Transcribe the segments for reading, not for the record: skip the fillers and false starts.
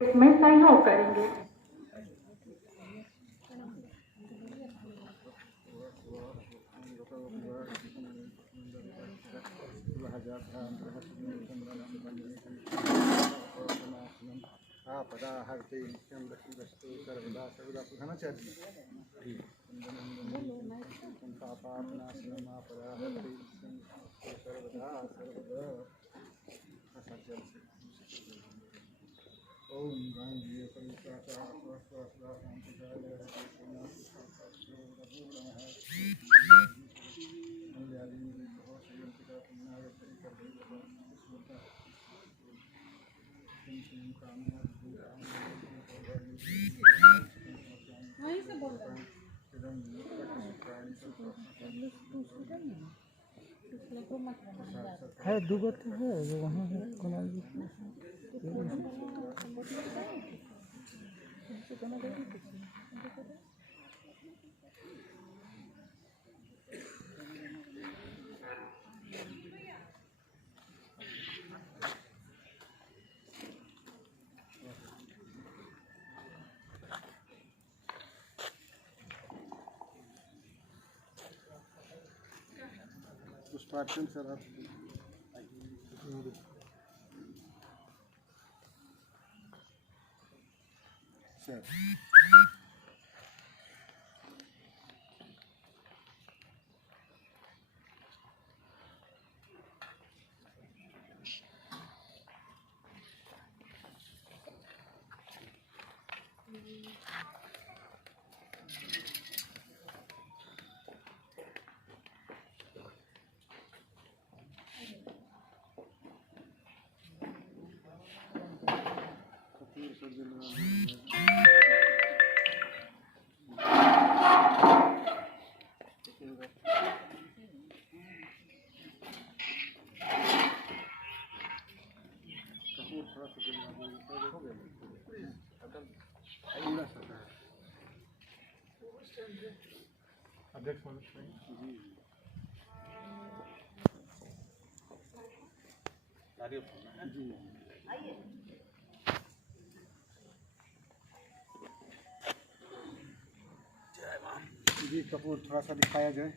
इसमें सहयोग करेंगे। आपदाहर्ते नित्यं वस्तु सर्वदा सर्वदा प्रधानाचार्य ठीक पापापनाशनम आपदाहर्ते नित्यं सर्वदा सर्वदा ओम गांधी परिसाचा स्वस्वस्वा शांतिकाले है दूगो तो है वो वहाँ है कुनाल जी पुष्पार्चन सर आप सर अध्यक्ष जी कपूर थोड़ा सा दिखाया जाए।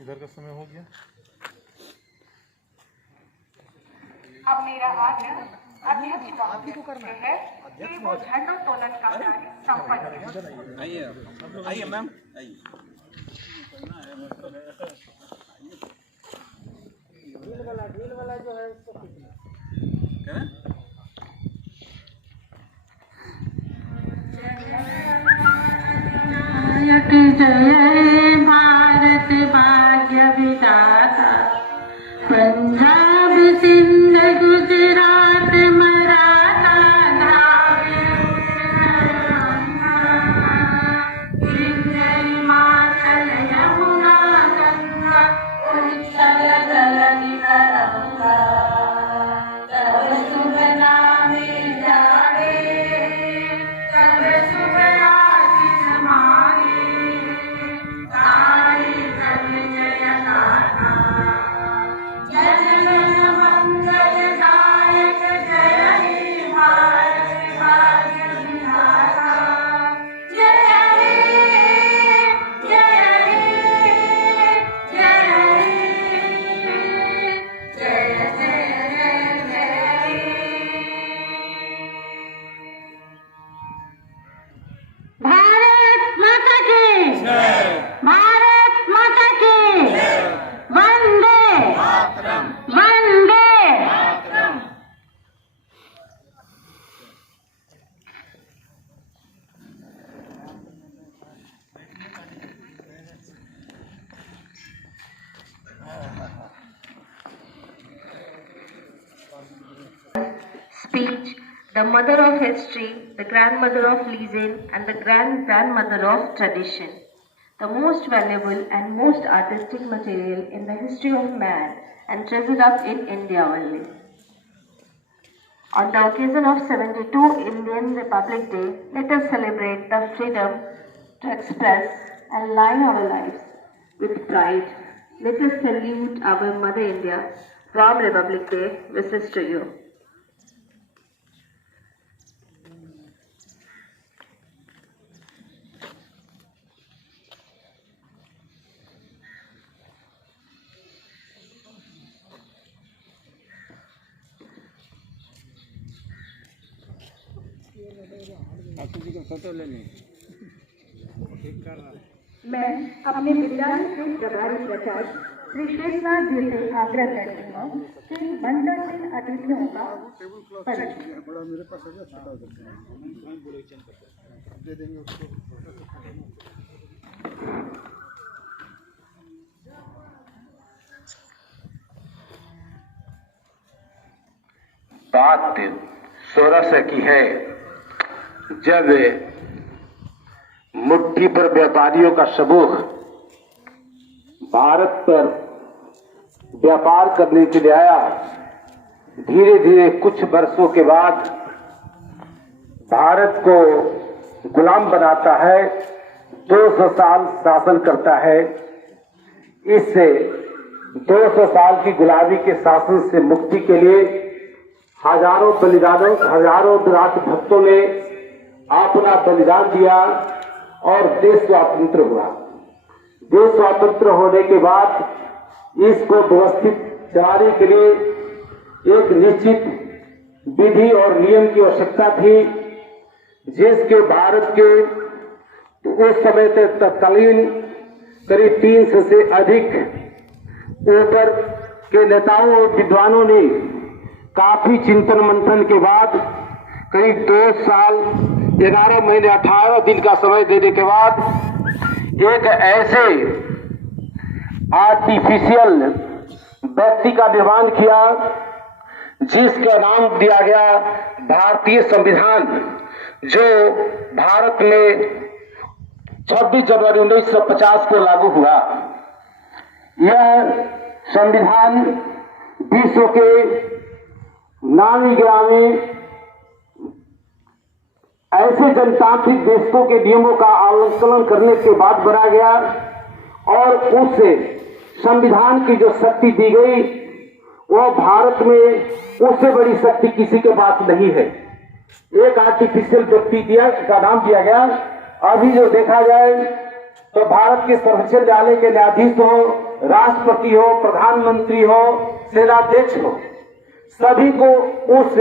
इधर का समय हो गया। अब मेरा आज्ञा अध्यक्ष महोदय को करना है कि वो झंडोत्तोलन का कार्य संपन्न हो। आइए मैम आइए। ढील वाला जो है उसको क्या जय भारत भाग्य विधाता पंजाब सिंध गुजरात मराठा द्राविड़ हिमाचल यमुना गंगा उत्कल जलधि तरंगा तब शुभ नामे जागे तब शुभ आशीष मांगे तारे जग जय गाथा जय वंदे speech, the mother of history, the grandmother of legend, and the grandmother of tradition. The most valuable and most artistic material in the history of man and treasured up in India only. On the occasion of 72 Indian Republic Day, let us celebrate the freedom to express and live our lives with pride. Let us salute our Mother India. Warm Republic Day wishes to you. मैं अपने विद्यालय के प्रभारी प्राचार्य श्री शेषनाथ जी से आग्रह करती हूँ कि मंडल अतिथियों का परिचय। बड़ा मेरे पास है, छोटा दे देंगे उसको। बात 1600 की है, जब मुट्ठी पर व्यापारियों का समूह भारत पर व्यापार करने के लिए आया। धीरे धीरे कुछ वर्षों के बाद भारत को गुलाम बनाता है, 200 साल शासन करता है। इससे 200 साल की गुलामी के शासन से मुक्ति के लिए हजारों बलिदानों, हजारों राष्ट्रभक्तों ने अपना बलिदान दिया और देश स्वतंत्र हुआ। देश स्वतंत्र होने के बाद इसको व्यवस्थित चलाने के लिए एक निश्चित विधि और नियम की आवश्यकता थी, जिसके भारत के उस समय तक तत्कालीन करीब 300 से अधिक ऊपर के नेताओं और विद्वानों ने काफी चिंतन मंथन के बाद करीब 2 साल 11 महीने 18 दिन का समय देने के बाद एक ऐसे आर्टिफिशियल व्यक्ति का निर्माण किया जिसका नाम दिया गया भारतीय संविधान, जो भारत में 26 जनवरी 1950 को लागू हुआ। यह संविधान विश्व के नामी गिरामी ऐसे जनतांत्रिक देशों के नियमों का आकलन करने के बाद बनाया गया और उससे संविधान की जो शक्ति दी गई वो भारत में उससे बड़ी शक्ति किसी के पास नहीं है। एक आर्टिफिशियल व्यक्ति का नाम दिया गया। अभी जो देखा जाए तो भारत के सर्वोच्च न्यायालय के न्यायाधीश हो, राष्ट्रपति हो, प्रधानमंत्री हो, सेनाध्यक्ष हो, सभी को उस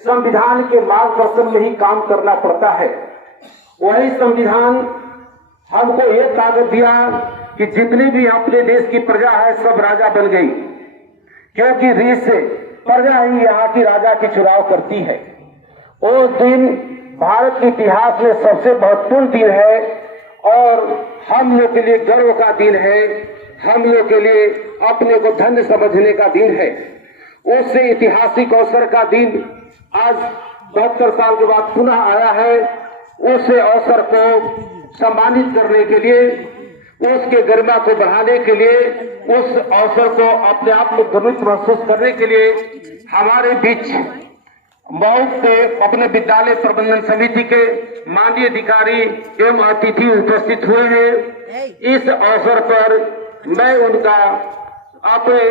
संविधान के मार्गदर्शन में ही काम करना पड़ता है। वही संविधान हमको एक ताकत दिया कि जितनी भी अपने देश की प्रजा है सब राजा बन गई, क्योंकि रीत से प्रजा ही यहाँ की राजा की चुनाव करती है। उस दिन भारत के इतिहास में सबसे महत्वपूर्ण दिन है और हम लोग के लिए गर्व का दिन है, हम लोग के लिए अपने को धन्य समझने का दिन है। उससे ऐतिहासिक अवसर का दिन आज 72 साल के बाद पुनः आया है। उस अवसर को सम्मानित करने के लिए, उसके गरिमा को बढ़ाने के लिए, उस अवसर को अपने आप में गर्वित महसूस करने के लिए हमारे बीच बहुत से अपने विद्यालय प्रबंधन समिति के माननीय अधिकारी एवं अतिथि उपस्थित हुए हैं। इस अवसर पर मैं उनका अपने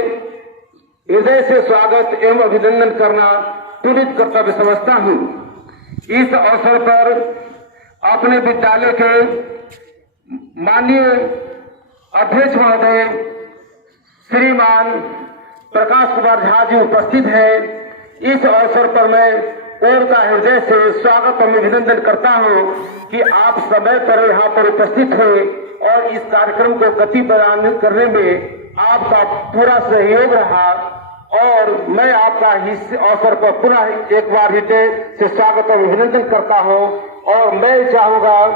हृदय से स्वागत एवं अभिनंदन करना पुनीत कर्तव्य समझता हूँ। इस अवसर पर अपने विद्यालय के माननीय अध्यक्ष महोदय श्रीमान प्रकाश कुमार झा जी उपस्थित हैं। इस अवसर पर मैं उनका हृदय से स्वागत और अभिनंदन करता हूं कि आप समय पर यहाँ पर उपस्थित हुए और इस कार्यक्रम को गति प्रदान करने में आपका पूरा सहयोग रहा और मैं आपका इस अवसर पर पुनः एक बार हृदय से स्वागत और अभिनंदन करता हूं। और मैं चाहूंगा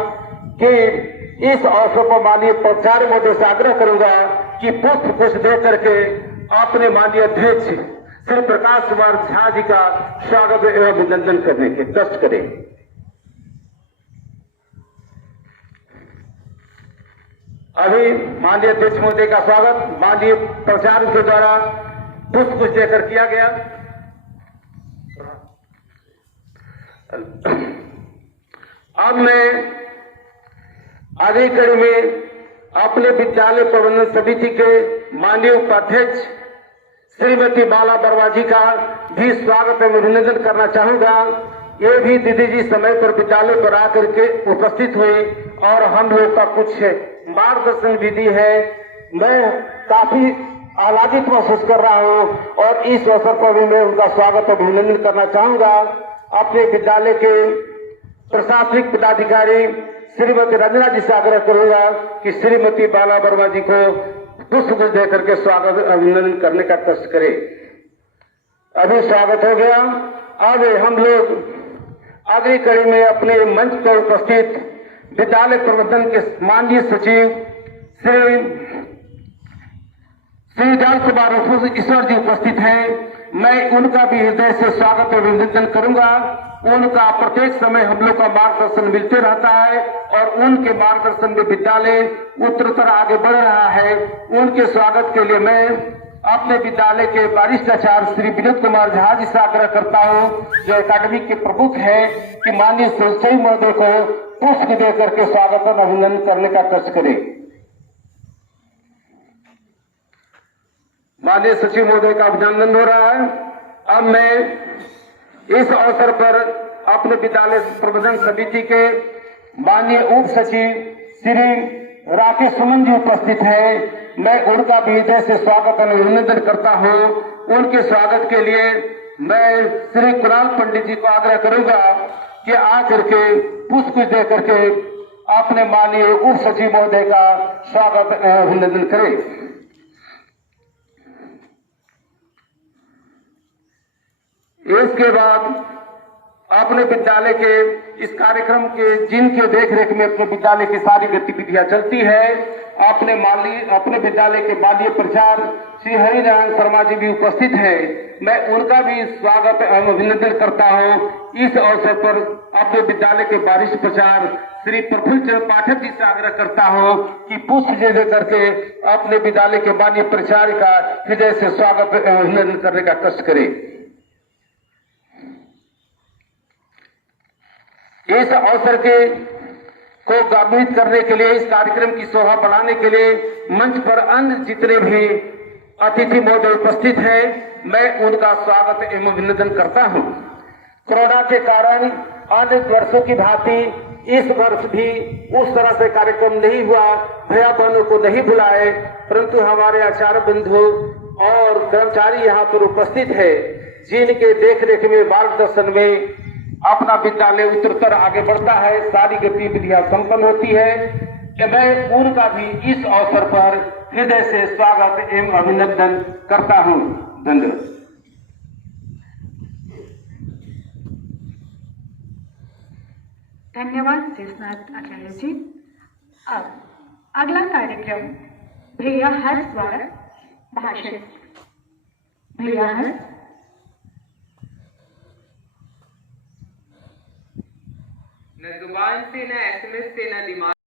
कि इस अवसर पर माननीय प्राचार्य महोदय से आग्रह करूंगा कि पुष्प दे करके अपने माननीय अध्यक्ष श्री प्रकाश कुमार झा जी का स्वागत एवं अभिनंदन करने के कष्ट करें। अभी माननीय अध्यक्ष महोदय का स्वागत माननीय प्राचार्य के द्वारा पुष्प देकर किया गया। अब मैं आगे कड़ी में अपने विद्यालय प्रबंधन समिति के माननीय उपाध्यक्ष श्रीमती बाला बरवा जी का भी स्वागत एवं अभिनंदन करना चाहूंगा। ये भी दीदी जी समय पर विद्यालय पर आकर के उपस्थित हुई और हम लोग का कुछ मार्गदर्शन विधि है। मैं काफी आह्लादित महसूस कर रहा हूं और इस अवसर पर भी मैं उनका स्वागत और अभिनंदन करना चाहूंगा। अपने विद्यालय के प्रशासनिक पदाधिकारी श्रीमती रंजना जी से आग्रह करूंगा कि श्रीमती बाला वर्मा जी को पुष्प देकर के स्वागत अभिनंदन करने का कष्ट करें। अभी स्वागत हो गया। अब हम लोग अगली कड़ी में अपने मंच पर उपस्थित विद्यालय प्रबंधन के माननीय सचिव श्री जान कुमार ईश्वर जी उपस्थित हैं। मैं उनका भी हृदय से स्वागत और अभिनंदन करूंगा। उनका प्रत्येक समय हम लोग का मार्गदर्शन मिलते रहता है और उनके मार्गदर्शन में विद्यालय उत्तरोत्तर आगे बढ़ रहा है। उनके स्वागत के लिए मैं अपने विद्यालय के वरिष्ठ आचार्य श्री विनोद कुमार झा जी से आग्रह करता हूं, जो अकादमी के प्रमुख है, कि माननीय सचिव महोदय को पुष्प देकर के स्वागत और अभिनंदन करने का कष्ट करें। माननीय सचिव महोदय का अभिनंदन हो रहा है। अब मैं इस अवसर पर अपने विद्यालय प्रबंधन समिति के माननीय उप सचिव श्री राकेश सुमन जी उपस्थित हैं। मैं उनका भी हृदय से स्वागत और अभिनंदन करता हूं। उनके स्वागत के लिए मैं श्री कुणाल पंडित जी को आग्रह करूंगा कि आकर के पुष्प दे करके अपने माननीय उप सचिव महोदय का स्वागत और अभिनंदन करें। इसके बाद अपने विद्यालय के इस कार्यक्रम के जिनके देखरेख में अपने विद्यालय की सारी गतिविधियां चलती है, अपने विद्यालय के माननीय प्राचार्य श्री हरिनारायण शर्मा जी भी उपस्थित हैं। मैं उनका भी स्वागत एवं अभिनंदन करता हूं। इस अवसर पर अपने विद्यालय के वरिष्ठ प्राचार्य श्री प्रफुल्ल चंद्र पाठक जी से आग्रह करता हूं कि पुष्प दे करके अपने विद्यालय के माननीय प्राचार्य का हृदय से स्वागत एवं अभिनंदन करने का कष्ट करें। इस अवसर को गांभित करने के लिए, इस कार्यक्रम की शोभा बढ़ाने के लिए मंच पर अन्य जितने भी अतिथि महोदय उपस्थित हैं, मैं उनका स्वागत एवं अभिनंदन करता हूं। कोरोना के कारण अन्य वर्षों की भांति इस वर्ष भी उस तरह से कार्यक्रम नहीं हुआ, भैया बहनों को नहीं बुलाए, परंतु हमारे आचार्य बंधु और कर्मचारी यहाँ पर उपस्थित है, जिनके देखरेख में मार्गदर्शन में अपना विद्यालय उत्तरोत्तर आगे बढ़ता है, सारी गतिविधियां संपन्न होती है। कि मैं उनका भी इस अवसर पर हृदय से स्वागत एवं अभिनंदन करता हूं। धन्यवाद। धन्यवाद शेषनाथ आचार्य जी। अब अगला कार्यक्रम भैया हर्ष द्वारा भाषण। भैया हर्ष। न जुबान से, न SMS से, न दिमाग